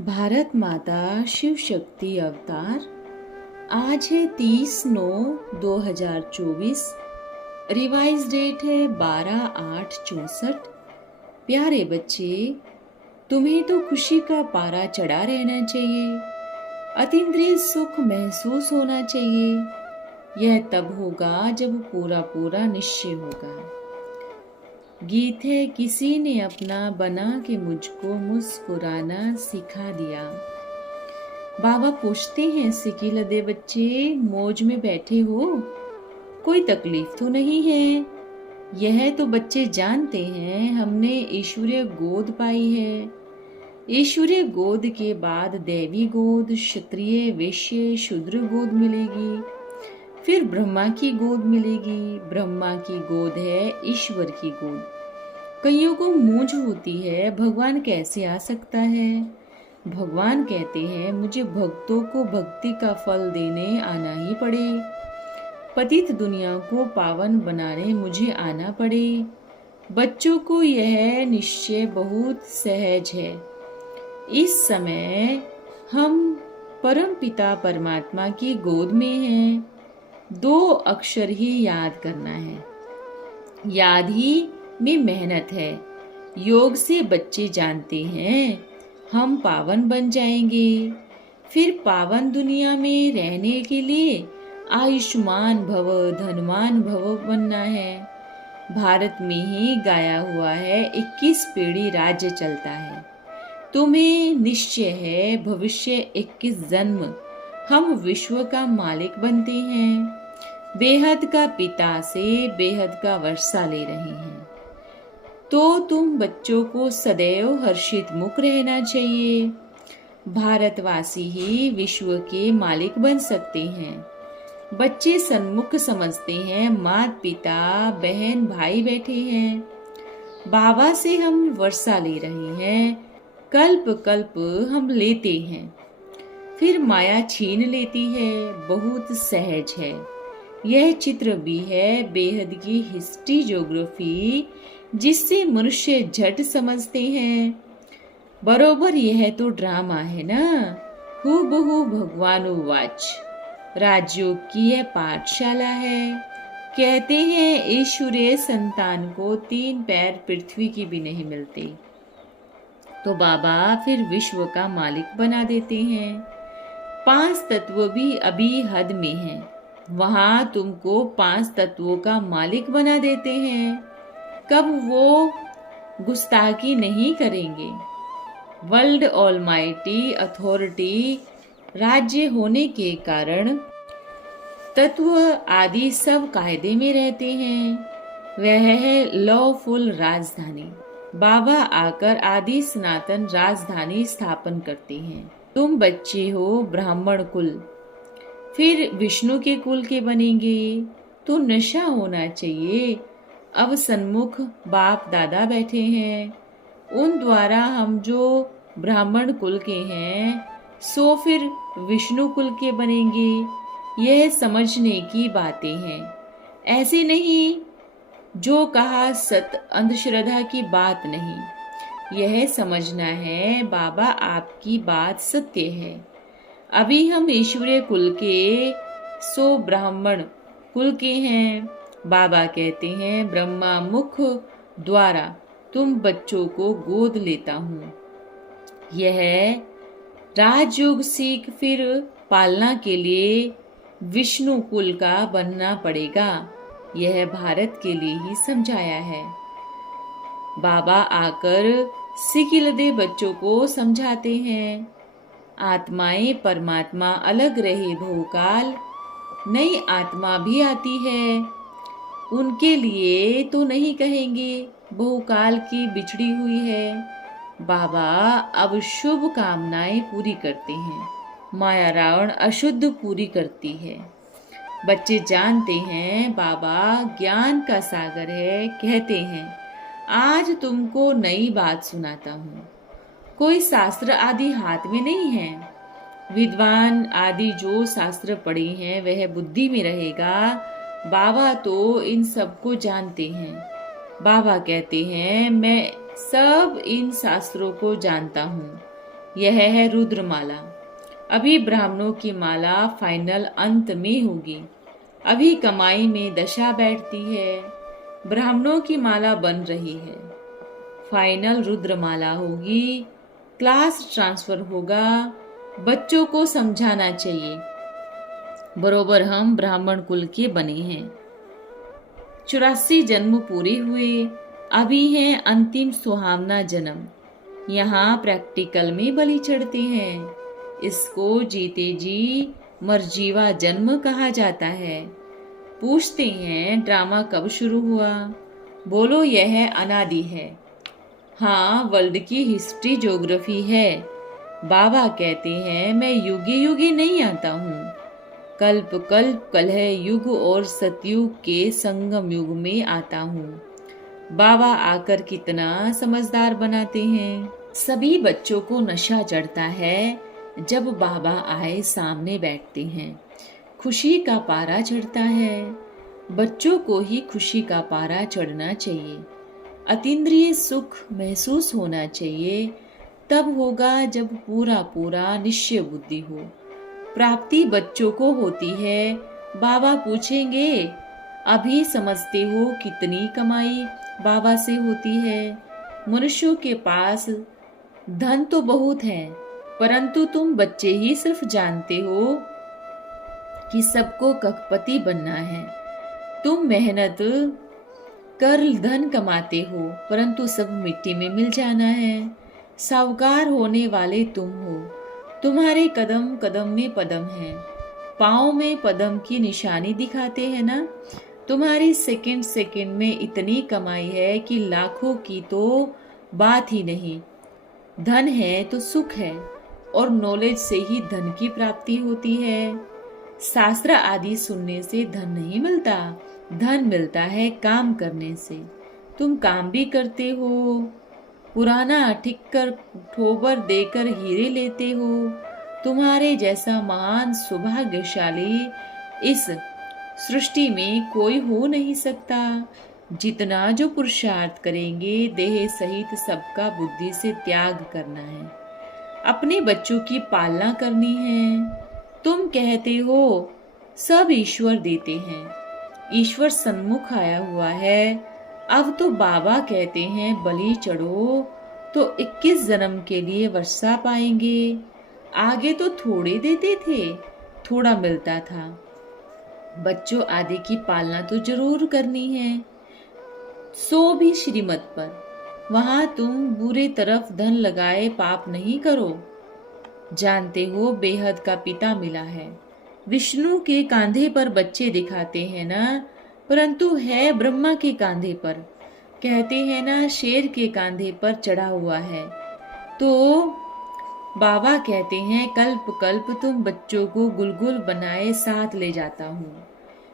भारत माता शिव शक्ति अवतार। आज है 30/9/2024। रिवाइज डेट है 12/8/64। प्यारे बच्चे, तुम्हें तो खुशी का पारा चढ़ा रहना चाहिए, अतीन्द्रिय सुख महसूस होना चाहिए। यह तब होगा जब पूरा पूरा निश्चय होगा। गीत है, किसी ने अपना बना के मुझको मुस्कुराना सिखा दिया। बाबा पूछते हैं, सिकिलदे बच्चे मौज में बैठे हो, कोई तकलीफ तो नहीं है? यह तो बच्चे जानते हैं, हमने ईश्वरीय गोद पाई है। ईश्वरीय गोद के बाद दैवी गोद, क्षत्रिय, वैश्य, शूद्र गोद मिलेगी, फिर ब्रह्मा की गोद मिलेगी। ब्रह्मा की गोद है ईश्वर की गोद। कईयों को मूंझ होती है, भगवान कैसे आ सकता है? भगवान कहते हैं, मुझे भक्तों को भक्ति का फल देने आना ही पड़े, पतित दुनिया को पावन बनाने मुझे आना पड़े। बच्चों को यह निश्चय बहुत सहज है। इस समय हम परम पिता परमात्मा की गोद में हैं। 2 अक्षर ही याद करना है। याद ही में मेहनत है। योग से बच्चे जानते हैं हम पावन बन जाएंगे। फिर पावन दुनिया में रहने के लिए आयुष्मान भव, धनवान भव बनना है। भारत में ही गाया हुआ है, 21 पीढ़ी राज्य चलता है। तुम्हें निश्चय है, भविष्य 21 जन्म हम विश्व का मालिक बनते हैं। बेहद का पिता से बेहद का वर्षा ले रहे हैं। तो तुम बच्चों को सदैव हर्षित मुख रहना चाहिए। भारतवासी ही विश्व के मालिक बन सकते हैं। बच्चे सन्मुख समझते हैं, माता पिता बहन भाई बैठे हैं। बाबा से हम वर्षा ले रहे हैं, कल्प कल्प हम लेते हैं, फिर माया छीन लेती है। बहुत सहज है। यह चित्र भी है बेहद की हिस्ट्री ज्योग्राफी, जिससे मनुष्य झट समझते हैं। बरोबर यह तो ड्रामा है ना, हूबहू भगवानुवाच। राजयोग की यह पाठशाला है। कहते हैं ईश्वरीय संतान को 3 पैर पृथ्वी की भी नहीं मिलते, तो बाबा फिर विश्व का मालिक बना देते हैं। 5 तत्व भी अभी हद में हैं, वहां तुमको 5 तत्वों का मालिक बना देते हैं। कब वो गुस्ताखी नहीं करेंगे। वर्ल्ड ऑलमाइटी अथॉरिटी राज्य होने के कारण तत्व आदि सब कायदे में रहते हैं। वह है लॉफुल राजधानी। बाबा आकर आदि सनातन राजधानी स्थापन करते हैं। तुम बच्चे हो ब्राह्मण कुल, फिर विष्णु के कुल के बनेंगे, तो नशा होना चाहिए। अब सन्मुख बाप दादा बैठे हैं, उन द्वारा हम जो ब्राह्मण कुल के हैं, सो फिर विष्णु कुल के बनेंगे। यह समझने की बातें हैं, ऐसे नहीं जो कहा सत अंधश्रद्धा की बात नहीं। यह समझना है बाबा आपकी बात सत्य है। अभी हम ईश्वरीय कुल के, सो ब्राह्मण कुल के हैं। बाबा कहते हैं, ब्रह्मा मुख द्वारा तुम बच्चों को गोद लेता हूँ। यह राजयोग सीख फिर पालना के लिए विष्णु कुल का बनना पड़ेगा। यह भारत के लिए ही समझाया है। बाबा आकर सिकिलदे बच्चों को समझाते हैं, आत्माएं परमात्मा अलग रहे बहुकाल, नई आत्मा भी आती है। उनके लिए तो नहीं कहेंगे बहुकाल की बिछड़ी हुई है। बाबा अब शुभ कामनाएं पूरी करते हैं, माया रावण अशुद्ध पूरी करती है। बच्चे जानते हैं बाबा ज्ञान का सागर है। कहते हैं, आज तुमको नई बात सुनाता हूँ। कोई शास्त्र आदि हाथ में नहीं है। विद्वान आदि जो शास्त्र पढ़े हैं वह बुद्धि में रहेगा, बाबा तो इन सबको जानते हैं। बाबा कहते हैं मैं सब इन शास्त्रों को जानता हूँ। यह है रुद्रमाला। अभी ब्राह्मणों की माला फाइनल अंत में होगी। अभी कमाई में दशा बैठती है। ब्राह्मणों की माला बन रही है। फाइनल रुद्रमाला होगी। क्लास ट्रांसफर होगा। बच्चों को समझाना चाहिए बरोबर हम ब्राह्मण कुल के बने हैं। 84 जन्म पूरे हुए। अभी है अंतिम सुहावना जन्म। यहाँ प्रैक्टिकल में बलि चढ़ते हैं। इसको जीते जी मरजीवा जन्म कहा जाता है। पूछते हैं ड्रामा कब शुरू हुआ? बोलो यह अनादि है। हाँ, वर्ल्ड की हिस्ट्री ज्योग्राफी है। बाबा कहते हैं मैं युगे युगे नहीं आता हूँ। कल्प कल्प कलह युग और सतयुग के संगम युग में आता हूँ। बाबा आकर कितना समझदार बनाते हैं। सभी बच्चों को नशा चढ़ता है जब बाबा आए सामने बैठते हैं। खुशी का पारा चढ़ता है। बच्चों को ही खुशी का पारा चढ़ना चाहिए। अतीन्द्रिय सुख महसूस होना चाहिए। तब होगा जब पूरा पूरा निश्चय बुद्धि हो। प्राप्ति बच्चों को होती है। बाबा पूछेंगे अभी समझते हो कितनी कमाई बाबा से होती है? मनुष्यों के पास धन तो बहुत है, परंतु तुम बच्चे ही सिर्फ जानते हो कि सबको करोड़पति बनना है। तुम मेहनत कर धन कमाते हो, परंतु सब मिट्टी में मिल जाना है। साहूकार होने वाले तुम हो। तुम्हारे कदम कदम में पदम है। पाँव में पदम की निशानी दिखाते हैं ना। तुम्हारी सेकंड सेकंड में इतनी कमाई है कि लाखों की तो बात ही नहीं। धन है तो सुख है, और नॉलेज से ही धन की प्राप्ति होती है। शास्त्र आदि सुनने से धन नहीं मिलता। धन मिलता है काम करने से। तुम काम भी करते हो। पुराना ठिक्कर ठोबर देकर हीरे लेते हो। तुम्हारे जैसा महान सौभाग्यशाली इस सृष्टि में कोई हो नहीं सकता। जितना जो पुरुषार्थ करेंगे देह सहित सबका बुद्धि से त्याग करना है। अपने बच्चों की पालना करनी है। तुम कहते हो सब ईश्वर देते हैं। ईश्वर सन्मुख आया हुआ है। अब तो बाबा कहते हैं बलि चढ़ो तो 21 जन्म के लिए वर्षा पाएंगे। आगे तो थोड़े देते थे, थोड़ा मिलता था। बच्चों आदि की पालना तो जरूर करनी है, सो भी श्रीमत पर। वहां तुम बुरे तरफ धन लगाए पाप नहीं करो। जानते हो बेहद का पिता मिला है। विष्णु के कांधे पर बच्चे दिखाते हैं ना, परंतु है ब्रह्मा के कांधे पर। कहते हैं ना शेर के कांधे पर चढ़ा हुआ है। तो बाबा कहते हैं कल्प कल्प तुम बच्चों को गुलगुल बनाए साथ ले जाता हूँ।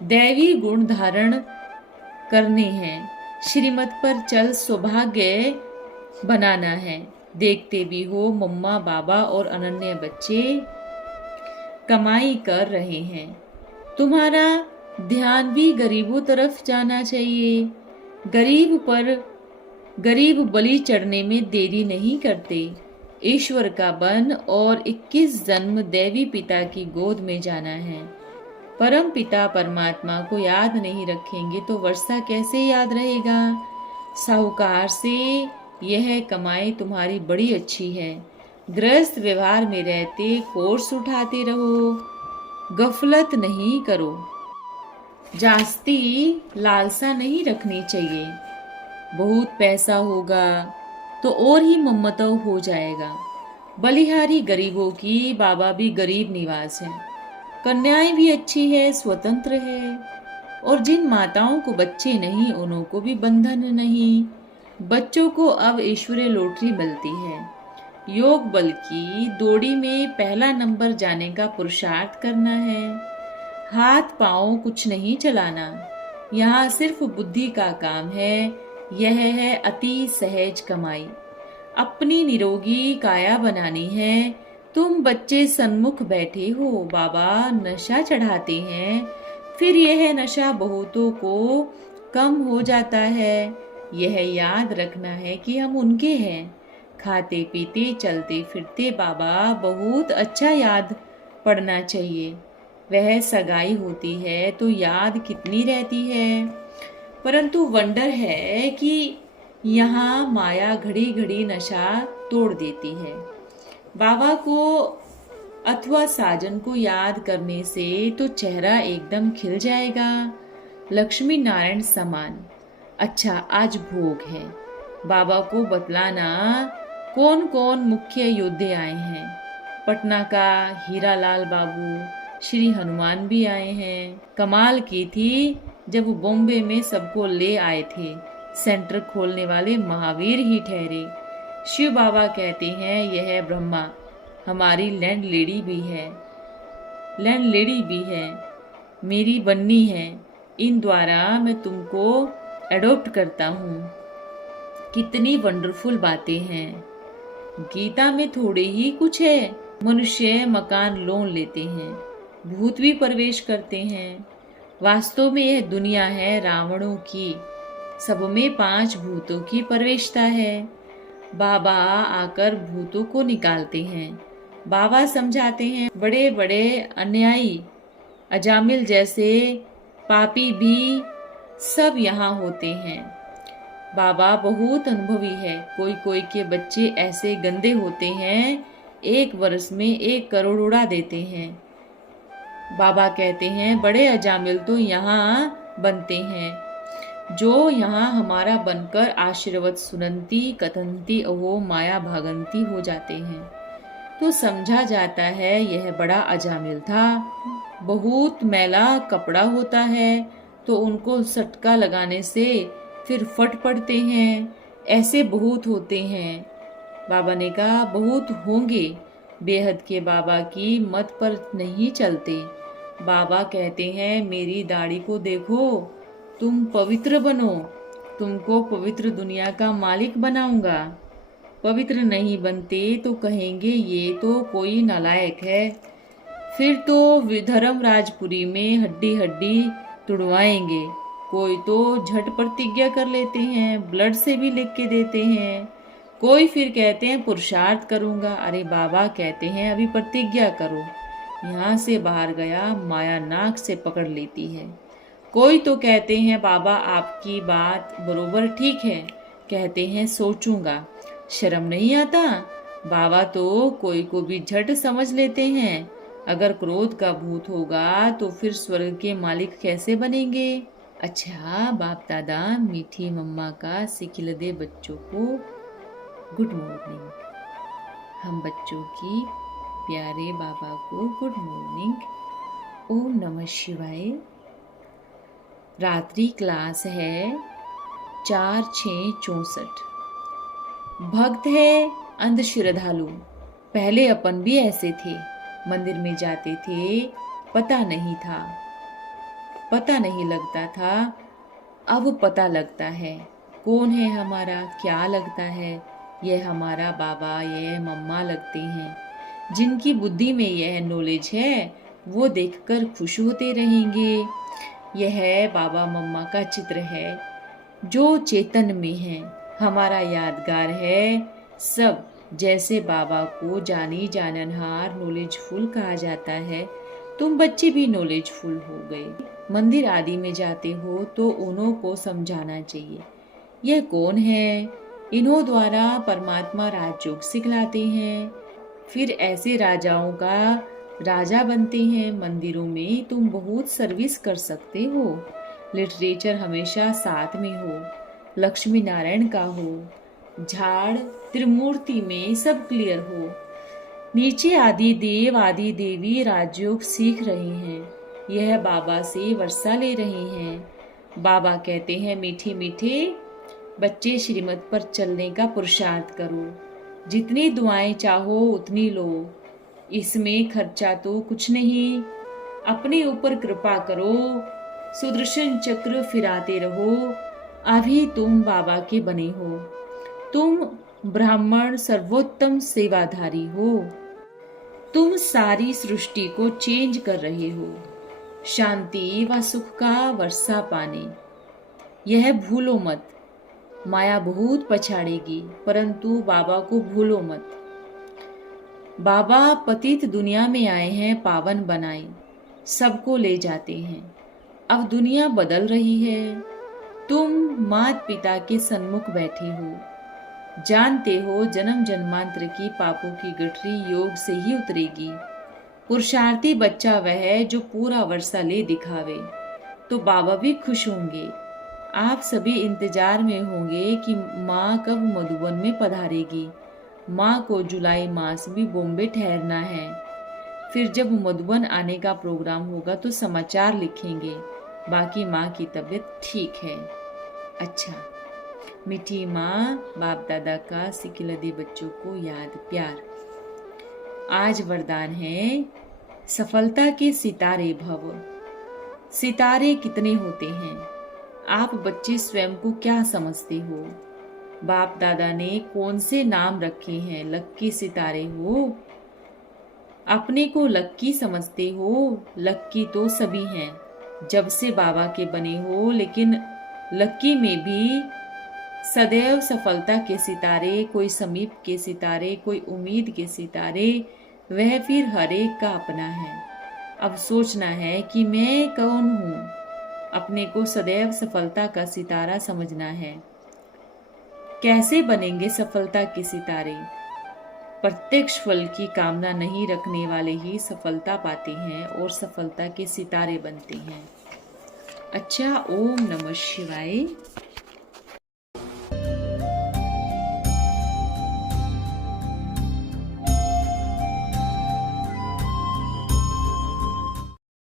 दैवी गुण धारण करने हैं। श्रीमत पर चल सौभाग्य बनाना है। देखते भी हो मम्मा बाबा और अनन्य बच्चे कमाई कर रहे हैं। तुम्हारा ध्यान भी गरीबों तरफ जाना चाहिए। गरीब बलि चढ़ने में देरी नहीं करते। ईश्वर का बन और 21 जन्म देवी पिता की गोद में जाना है। परम पिता परमात्मा को याद नहीं रखेंगे तो वर्षा कैसे याद रहेगा? साहूकार से यह कमाई तुम्हारी बड़ी अच्छी है। गृहस्थ व्यवहार में रहते कोर्स उठाते रहो। गफलत नहीं करो। जास्ती लालसा नहीं रखनी चाहिए। बहुत पैसा होगा तो और ही ममत्व हो जाएगा। बलिहारी गरीबों की, बाबा भी गरीब निवास है। कन्याएं भी अच्छी है, स्वतंत्र है। और जिन माताओं को बच्चे नहीं उन्हों को भी बंधन नहीं। बच्चों को अब ईश्वरीय लॉटरी मिलती है। योग बल की दौड़ी में पहला नंबर जाने का पुरुषार्थ करना है। हाथ पांव कुछ नहीं चलाना। यहाँ सिर्फ बुद्धि का काम है। यह है अति सहज कमाई। अपनी निरोगी काया बनानी है। तुम बच्चे सन्मुख बैठे हो, बाबा नशा चढ़ाते हैं। फिर यह नशा बहुतों को कम हो जाता है। यह याद रखना है कि हम उनके हैं। खाते पीते चलते फिरते बाबा बहुत अच्छा याद पड़ना चाहिए। वह सगाई होती है तो याद कितनी रहती है। परंतु वंडर है कि यहाँ माया घड़ी घड़ी नशा तोड़ देती है। बाबा को अथवा साजन को याद करने से तो चेहरा एकदम खिल जाएगा, लक्ष्मी नारायण समान। अच्छा, आज भोग है। बाबा को बतलाना कौन कौन मुख्य योद्धे आए हैं। पटना का हीरालाल बाबू, श्री हनुमान भी आए हैं। कमाल की थी जब बॉम्बे में सबको ले आए थे। सेंटर खोलने वाले महावीर ही ठहरे। शिव बाबा कहते हैं यह ब्रह्मा हमारी लैंड लेडी भी है, मेरी बन्नी है। इन द्वारा मैं तुमको एडॉप्ट करता हूँ। कितनी वंडरफुल बातें हैं। गीता में थोड़े ही कुछ है। मनुष्य मकान लोन लेते हैं, भूत भी प्रवेश करते हैं। वास्तव में यह दुनिया है रावणों की। सब में 5 भूतों की प्रवेशता है। बाबा आकर भूतों को निकालते हैं। बाबा समझाते हैं बड़े बड़े अन्यायी अजामिल जैसे पापी भी सब यहाँ होते हैं। बाबा बहुत अनुभवी है। कोई कोई के बच्चे ऐसे गंदे होते हैं 1 वर्ष में 1 करोड़ उड़ा देते हैं। बाबा कहते हैं बड़े अजामिल तो यहाँ बनते हैं, जो यहाँ हमारा बनकर आशीर्वाद सुनंती कथंती अहो माया भागंती हो जाते हैं। तो समझा जाता है यह बड़ा अजामिल था। बहुत मैला कपड़ा होता है तो उनको सटका लगाने से फिर फट पड़ते हैं। ऐसे बहुत होते हैं। बाबा ने कहा बहुत होंगे। बेहद के बाबा की मत पर नहीं चलते। बाबा कहते हैं मेरी दाढ़ी को देखो, तुम पवित्र बनो, तुमको पवित्र दुनिया का मालिक बनाऊंगा। पवित्र नहीं बनते तो कहेंगे ये तो कोई नालायक है। फिर तो धर्मराजपुरी में हड्डी हड्डी तुड़वाएंगे। कोई तो झट प्रतिज्ञा कर लेते हैं, ब्लड से भी लिख के देते हैं। कोई फिर कहते हैं पुरुषार्थ करूंगा। अरे बाबा कहते हैं अभी प्रतिज्ञा करो। यहाँ से बाहर गया माया नाक से पकड़ लेती है। कोई तो कहते हैं बाबा आपकी बात बरोबर ठीक है, कहते हैं सोचूंगा। शर्म नहीं आता? बाबा तो कोई को भी झट समझ लेते हैं। अगर क्रोध का भूत होगा तो फिर स्वर्ग के मालिक कैसे बनेंगे? अच्छा बाप दादा मीठी मम्मा का सिखिल दे बच्चों को गुड मॉर्निंग। हम बच्चों की प्यारे बाबा को गुड मॉर्निंग। ओम नमः शिवाय। रात्रि क्लास है 4/6/64। भक्त है अंध श्रद्धालु। पहले अपन भी ऐसे थे। मंदिर में जाते थे, पता नहीं था, पता नहीं लगता था। अब पता लगता है कौन है हमारा, क्या लगता है। यह हमारा बाबा, यह मम्मा लगते हैं। जिनकी बुद्धि में यह नॉलेज है वो देखकर खुश होते रहेंगे। यह बाबा मम्मा का चित्र है जो चेतन में है, हमारा यादगार है। सब जैसे बाबा को जानी जाननहार नॉलेजफुल कहा जाता है, तुम बच्चे भी नॉलेजफुल हो गए। मंदिर आदि में जाते हो तो उन्हों को समझाना चाहिए यह कौन है। इन्हों द्वारा परमात्मा राजयोग सिखलाते हैं। फिर ऐसे राजाओं का राजा बनते हैं। मंदिरों में तुम बहुत सर्विस कर सकते हो। लिटरेचर हमेशा साथ में हो, लक्ष्मी नारायण का हो, झाड़ त्रिमूर्ति में सब क्लियर हो। नीचे आदि देव आदि देवी राजयोग सीख रहे हैं। यह बाबा से वर्षा ले रहे हैं। बाबा कहते हैं मीठे मीठे बच्चे श्रीमत पर चलने का पुरुषार्थ करो। जितनी दुआएं चाहो उतनी लो। इसमें खर्चा तो कुछ नहीं। अपने ऊपर कृपा करो, सुदर्शन चक्र फिराते रहो। अभी तुम बाबा के बने हो। तुम ब्राह्मण सर्वोत्तम सेवाधारी हो। तुम सारी सृष्टि को चेंज कर रहे हो। शांति व सुख का वर्षा पाने। यह भूलो मत, माया बहुत पछाड़ेगी, परंतु बाबा को भूलो मत। बाबा पतित दुनिया में आए हैं पावन बनाए, सबको ले जाते हैं। अब दुनिया बदल रही है, तुम मात पिता के सन्मुख बैठे हो, जानते हो जन्म जन्मांतर की पापों की गठरी योग से ही उतरेगी। पुरुषार्थी बच्चा वह है जो पूरा वर्षा ले दिखावे, तो बाबा भी खुश होंगे। आप सभी इंतजार में होंगे कि माँ कब मधुबन में पधारेगी। माँ को जुलाई मास में बॉम्बे ठहरना है, फिर जब मधुबन आने का प्रोग्राम होगा तो समाचार लिखेंगे। बाकी माँ की तबीयत ठीक है। अच्छा, मीठी माँ बाप दादा का सिखिलदी बच्चों को याद प्यार। आज वरदान है सफलता के सितारे भव। सितारे कितने होते हैं? आप बच्चे स्वयं को क्या समझते हो? बाप दादा ने कौन से नाम रखे हैं? लक्की सितारे हो, अपने को लक्की समझते हो? लक्की तो सभी हैं जब से बाबा के बने हो, लेकिन लक्की में भी सदैव सफलता के सितारे, कोई समीप के सितारे, कोई उम्मीद के सितारे, वह फिर हर एक का अपना है। अब सोचना है कि मैं कौन हूँ। अपने को सदैव सफलता का सितारा समझना है। कैसे बनेंगे सफलता के सितारे? प्रत्यक्ष फल की कामना नहीं रखने वाले ही सफलता पाते हैं और सफलता के सितारे बनते हैं। अच्छा, ओम नमः शिवाय।